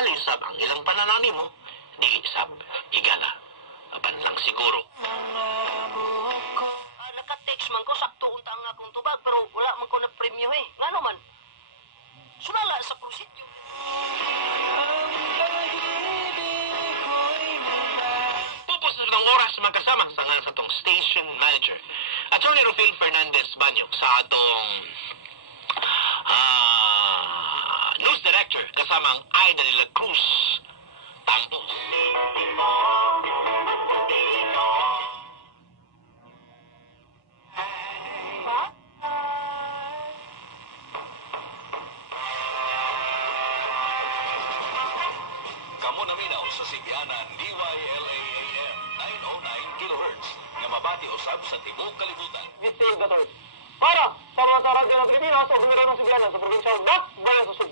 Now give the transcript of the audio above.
tingali sab ang ilang pananani mo, dili sab igala. Apan lang siguro. Naka-text man ko, sakto unta ang akong tubag, pero wala man ko na premyo eh. Nga naman, sulala sa prosedyo. Pupos na ng oras magkasama sa nga sa tong station manager. Attorney Rufil Fernandez Banyok sa atong news director kasamang Aida de la Cruz Tambo. Kamo naminaw sa sigyanan DYLAAM 909 kHz nga mabati usab sa tibuok kalibutan. Detail the third. Para sa mga radyo ng Pilipinas o gumiro ng Sibiana sa probinsya Bac, Bayan sa Sud.